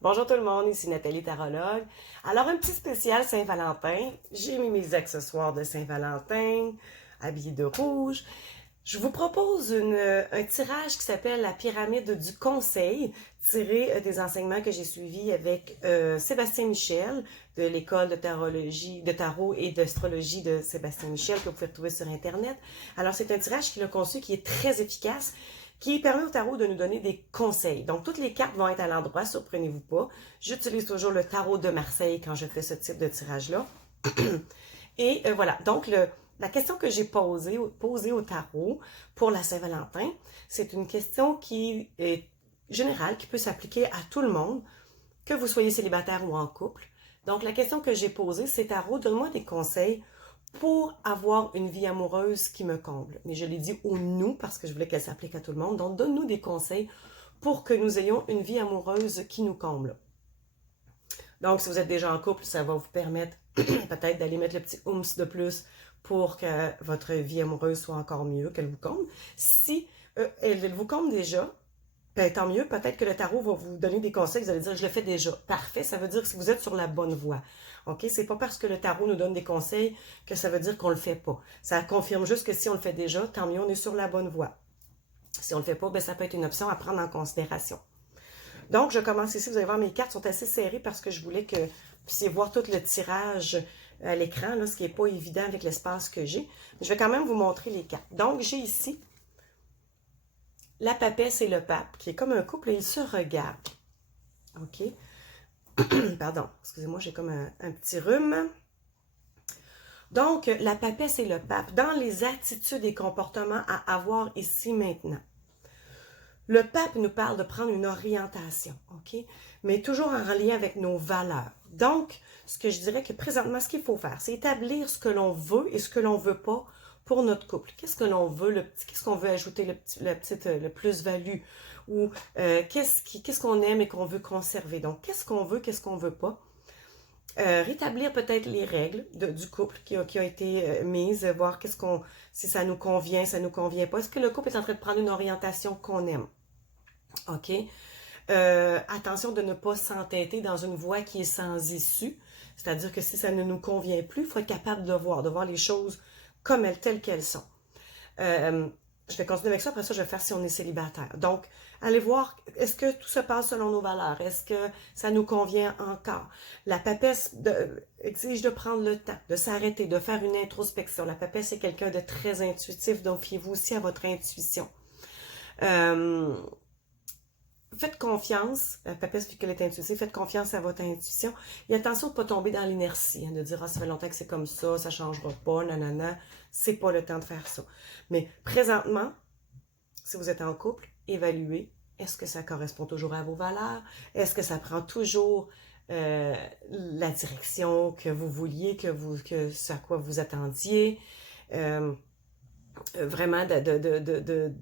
Bonjour tout le monde, ici Nathalie Tarologue. Alors, un petit spécial Saint-Valentin. J'ai mis mes accessoires de Saint-Valentin, habillés de rouge. Je vous propose un tirage qui s'appelle la pyramide du conseil, tiré des enseignements que j'ai suivis avec Sébastien Michel de l'école de tarologie, de tarot et d'astrologie de Sébastien Michel que vous pouvez retrouver sur Internet. Alors, c'est un tirage qu'il a conçu qui est très efficace, qui permet au tarot de nous donner des conseils. Donc, toutes les cartes vont être à l'endroit, surprenez-vous pas. J'utilise toujours le tarot de Marseille quand je fais ce type de tirage-là. Et voilà, donc la question que j'ai posée au tarot pour la Saint-Valentin, c'est une question qui est générale, qui peut s'appliquer à tout le monde, que vous soyez célibataire ou en couple. Donc, la question que j'ai posée, c'est tarot, donne-moi des conseils pour avoir une vie amoureuse qui me comble. Mais je l'ai dit au nous parce que je voulais qu'elle s'applique à tout le monde. Donc, donne-nous des conseils pour que nous ayons une vie amoureuse qui nous comble. Donc, si vous êtes déjà en couple, ça va vous permettre peut-être d'aller mettre le petit oomph de plus pour que votre vie amoureuse soit encore mieux, qu'elle vous comble. Si elle vous comble déjà, ben, tant mieux, peut-être que le tarot va vous donner des conseils, vous allez dire, je le fais déjà. Parfait, ça veut dire que vous êtes sur la bonne voie. OK? C'est pas parce que le tarot nous donne des conseils que ça veut dire qu'on le fait pas. Ça confirme juste que si on le fait déjà, tant mieux, on est sur la bonne voie. Si on le fait pas, ben, ça peut être une option à prendre en considération. Donc, je commence ici. Vous allez voir, mes cartes sont assez serrées parce que je voulais que vous puissiez voir tout le tirage à l'écran, ce qui n'est pas évident avec l'espace que j'ai. Je vais quand même vous montrer les cartes. Donc, j'ai ici la papesse et le pape, qui est comme un couple et ils se regardent. OK? Pardon, excusez-moi, j'ai comme un petit rhume. Donc, la papesse et le pape, dans les attitudes et comportements à avoir ici maintenant. Le pape nous parle de prendre une orientation, OK? Mais toujours en lien avec nos valeurs. Donc, ce que je dirais que présentement, ce qu'il faut faire, c'est établir ce que l'on veut et ce que l'on ne veut pas pour notre couple. Qu'est-ce que l'on veut, qu'est-ce qu'on veut ajouter, le plus-value, ou qu'est-ce qu'on aime et qu'on veut conserver. Donc, qu'est-ce qu'on veut, qu'est-ce qu'on ne veut pas. Rétablir peut-être les règles du couple qui a été mises, voir si ça nous convient, ça nous convient pas. Est-ce que le couple est en train de prendre une orientation qu'on aime? OK? Attention de ne pas s'entêter dans une voie qui est sans issue. C'est-à-dire que si ça ne nous convient plus, il faut être capable de voir les choses comme telles qu'elles sont. Je vais continuer avec ça, après ça, je vais faire si on est célibataire. Donc, allez voir, est-ce que tout se passe selon nos valeurs? Est-ce que ça nous convient encore? La papesse exige de prendre le temps, de s'arrêter, de faire une introspection. La papesse est quelqu'un de très intuitif, donc fiez-vous aussi à votre intuition. Faites confiance, la papesse, vu qu'elle est intuitive, faites confiance à votre intuition. Et attention de ne pas tomber dans l'inertie, de dire « Ah, ça fait longtemps que c'est comme ça ne changera pas, nanana ». C'est pas le temps de faire ça. Mais présentement, si vous êtes en couple, évaluez. Est-ce que ça correspond toujours à vos valeurs? Est-ce que ça prend toujours la direction que vous vouliez, ce à quoi vous attendiez? Vraiment de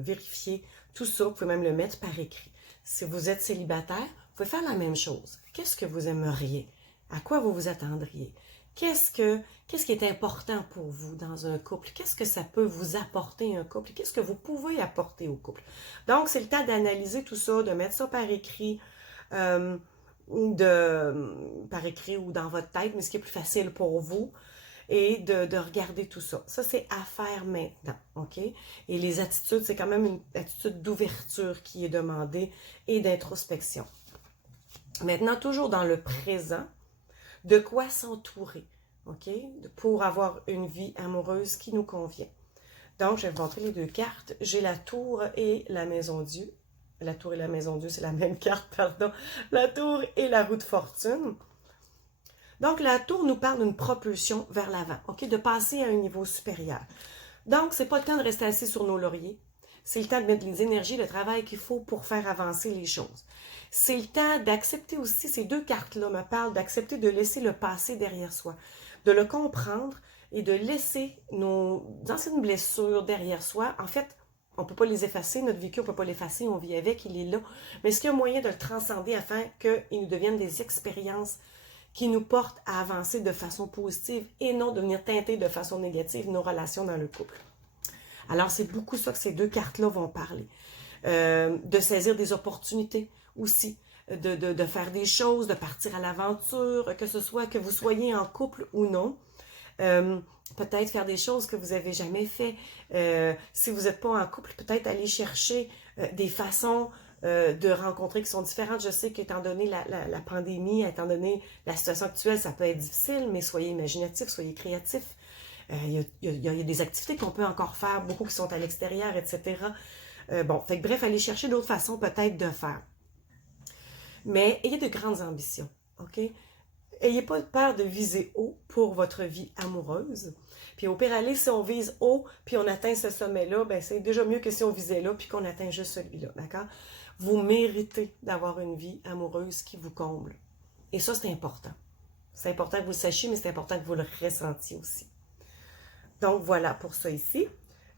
vérifier tout ça. Vous pouvez même le mettre par écrit. Si vous êtes célibataire, vous pouvez faire la même chose. Qu'est-ce que vous aimeriez? À quoi vous vous attendriez? Qu'est-ce qui est important pour vous dans un couple? Qu'est-ce que ça peut vous apporter un couple? Qu'est-ce que vous pouvez apporter au couple? Donc, c'est le temps d'analyser tout ça, de mettre ça par écrit, par écrit ou dans votre tête, mais ce qui est plus facile pour vous, et de regarder tout ça. Ça, c'est à faire maintenant, OK? Et les attitudes, c'est quand même une attitude d'ouverture qui est demandée et d'introspection. Maintenant, toujours dans le présent, de quoi s'entourer, OK? Pour avoir une vie amoureuse qui nous convient. Donc, je vais vous montrer les deux cartes. J'ai la tour et la maison Dieu. La tour et la maison Dieu, c'est la même carte, pardon. La tour et la roue de fortune. Donc, la tour nous parle d'une propulsion vers l'avant, OK? De passer à un niveau supérieur. Donc, c'est pas le temps de rester assis sur nos lauriers. C'est le temps de mettre les énergies, le travail qu'il faut pour faire avancer les choses. C'est le temps d'accepter aussi, ces deux cartes-là me parlent d'accepter de laisser le passé derrière soi, de le comprendre et de laisser nos anciennes blessures derrière soi. En fait, on ne peut pas les effacer, notre vécu, on ne peut pas l'effacer, on vit avec, il est là. Mais est-ce qu'il y a moyen de le transcender afin qu'il nous devienne des expériences qui nous portent à avancer de façon positive et non de venir teinter de façon négative nos relations dans le couple? Alors, c'est beaucoup ça que ces deux cartes-là vont parler. De saisir des opportunités aussi. de faire des choses, de partir à l'aventure, que ce soit que vous soyez en couple ou non. Peut-être faire des choses que vous n'avez jamais fait. Si vous n'êtes pas en couple, peut-être aller chercher des façons de rencontrer qui sont différentes. Je sais qu'étant donné la pandémie, étant donné la situation actuelle, ça peut être difficile, mais soyez imaginatifs, soyez créatifs. Il y a des activités qu'on peut encore faire, beaucoup qui sont à l'extérieur, etc. Bon, fait que bref, allez chercher d'autres façons peut-être de faire. Mais ayez de grandes ambitions, OK? Ayez pas peur de viser haut pour votre vie amoureuse. Puis au pire aller, si on vise haut, puis on atteint ce sommet-là, ben c'est déjà mieux que si on visait là, puis qu'on atteint juste celui-là, d'accord? Vous méritez d'avoir une vie amoureuse qui vous comble. Et ça, c'est important. C'est important que vous le sachiez, mais c'est important que vous le ressentiez aussi. Donc voilà pour ça ici.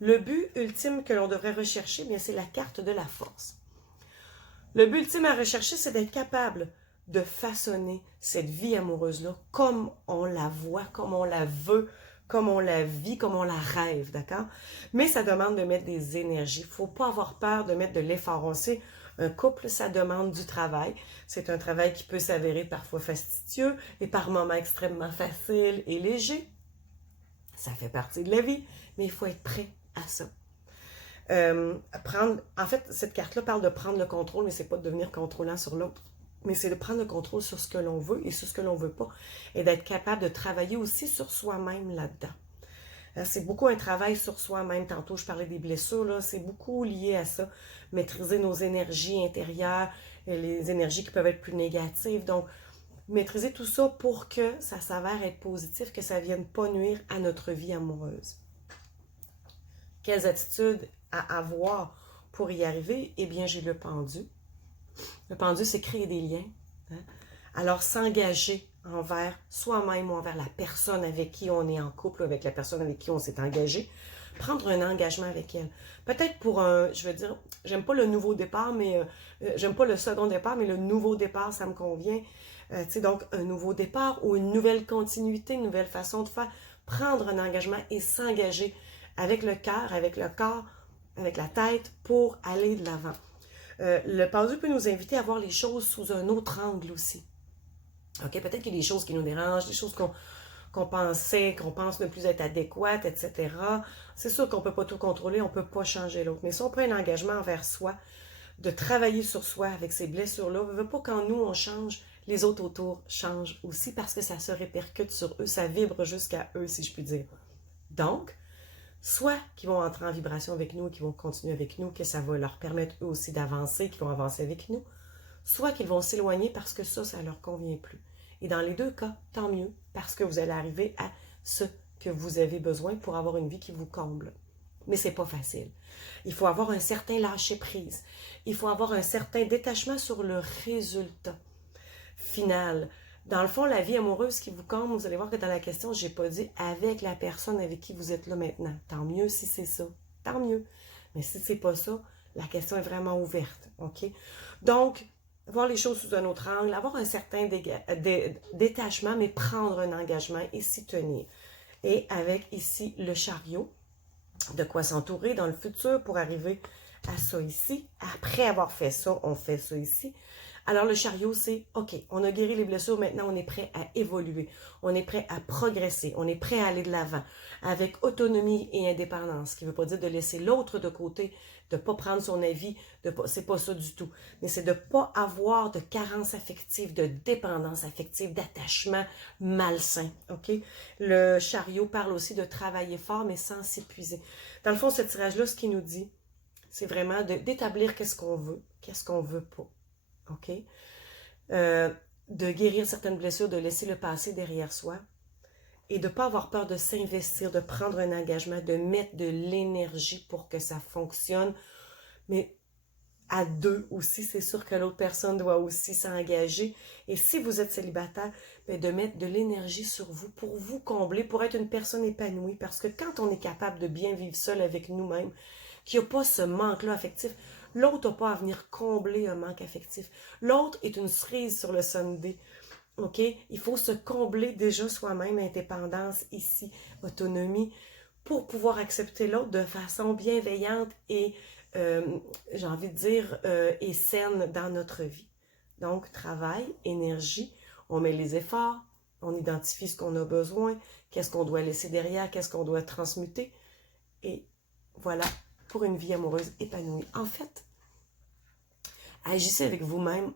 Le but ultime que l'on devrait rechercher, bien c'est la carte de la force. Le but ultime à rechercher, c'est d'être capable de façonner cette vie amoureuse-là comme on la voit, comme on la veut, comme on la vit, comme on la rêve, d'accord? Mais ça demande de mettre des énergies. Il ne faut pas avoir peur de mettre de l'effort. On sait, un couple, ça demande du travail. C'est un travail qui peut s'avérer parfois fastidieux et par moments extrêmement facile et léger. Ça fait partie de la vie, mais il faut être prêt à ça. En fait, cette carte-là parle de prendre le contrôle, mais c'est pas de devenir contrôlant sur l'autre. Mais c'est de prendre le contrôle sur ce que l'on veut et sur ce que l'on veut pas. Et d'être capable de travailler aussi sur soi-même là-dedans. C'est beaucoup un travail sur soi-même. Tantôt, je parlais des blessures, là. C'est beaucoup lié à ça. Maîtriser nos énergies intérieures, les énergies qui peuvent être plus négatives. Donc, maîtriser tout ça pour que ça s'avère être positif, que ça ne vienne pas nuire à notre vie amoureuse. Quelles attitudes à avoir pour y arriver? Eh bien, j'ai le pendu. Le pendu, c'est créer des liens. Hein? Alors, s'engager envers soi-même ou envers la personne avec qui on est en couple ou avec la personne avec qui on s'est engagé. Prendre un engagement avec elle. Peut-être pour un, je veux dire, j'aime pas le nouveau départ, mais j'aime pas le second départ, mais le nouveau départ, ça me convient. Tu sais, donc, un nouveau départ ou une nouvelle continuité, une nouvelle façon de faire. Prendre un engagement et s'engager avec le cœur, avec le corps, avec la tête pour aller de l'avant. Le pendu peut nous inviter à voir les choses sous un autre angle aussi. OK? Peut-être qu'il y a des choses qui nous dérangent, des choses qu'on pense ne plus être adéquates, etc. C'est sûr qu'on ne peut pas tout contrôler, on ne peut pas changer l'autre. Mais si on prend un engagement envers soi, de travailler sur soi avec ces blessures-là, on ne veut pas quand nous, on change, les autres autour changent aussi parce que ça se répercute sur eux, ça vibre jusqu'à eux, si je puis dire. Donc, soit qu'ils vont entrer en vibration avec nous, qu'ils vont continuer avec nous, que ça va leur permettre eux aussi d'avancer, qu'ils vont avancer avec nous, soit qu'ils vont s'éloigner parce que ça leur convient plus. Et dans les deux cas, tant mieux, parce que vous allez arriver à ce que vous avez besoin pour avoir une vie qui vous comble. Mais c'est pas facile. Il faut avoir un certain lâcher-prise. Il faut avoir un certain détachement sur le résultat final. Dans le fond, la vie amoureuse qui vous comble, vous allez voir que dans la question, je n'ai pas dit avec la personne avec qui vous êtes là maintenant. Tant mieux si c'est ça. Tant mieux. Mais si c'est pas ça, la question est vraiment ouverte. OK? Donc, voir les choses sous un autre angle, avoir un certain détachement, mais prendre un engagement et s'y tenir. Et avec ici le chariot, de quoi s'entourer dans le futur pour arriver à ça ici. Après avoir fait ça, on fait ça ici. Alors le chariot, c'est OK, on a guéri les blessures, maintenant on est prêt à évoluer, on est prêt à progresser, on est prêt à aller de l'avant avec autonomie et indépendance, ce qui ne veut pas dire de laisser l'autre de côté, de ne pas prendre son avis, c'est pas ça du tout, mais c'est de ne pas avoir de carence affective, de dépendance affective, d'attachement malsain, OK? Le chariot parle aussi de travailler fort, mais sans s'épuiser. Dans le fond, ce tirage-là, ce qu'il nous dit, c'est vraiment d'établir qu'est-ce qu'on veut pas. OK? De guérir certaines blessures, de laisser le passé derrière soi et de ne pas avoir peur de s'investir, de prendre un engagement, de mettre de l'énergie pour que ça fonctionne. Mais à deux aussi, c'est sûr que l'autre personne doit aussi s'engager. Et si vous êtes célibataire, bien de mettre de l'énergie sur vous pour vous combler, pour être une personne épanouie. Parce que quand on est capable de bien vivre seul avec nous-mêmes, qu'il n'y a pas ce manque-là affectif, l'autre n'a pas à venir combler un manque affectif. L'autre est une cerise sur le Sunday. OK? Il faut se combler déjà soi-même, indépendance ici, autonomie, pour pouvoir accepter l'autre de façon bienveillante et, j'ai envie de dire, et saine dans notre vie. Donc, travail, énergie, on met les efforts, on identifie ce qu'on a besoin, qu'est-ce qu'on doit laisser derrière, qu'est-ce qu'on doit transmuter. Et voilà, pour une vie amoureuse épanouie. En fait, agissez avec vous-même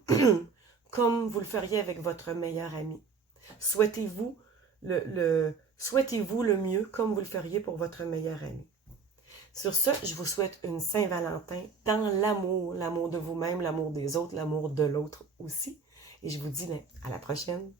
comme vous le feriez avec votre meilleur ami. Souhaitez-vous souhaitez-vous le mieux comme vous le feriez pour votre meilleur ami. Sur ce, je vous souhaite une Saint-Valentin dans l'amour de vous-même, l'amour des autres, l'amour de l'autre aussi. Et je vous dis à la prochaine.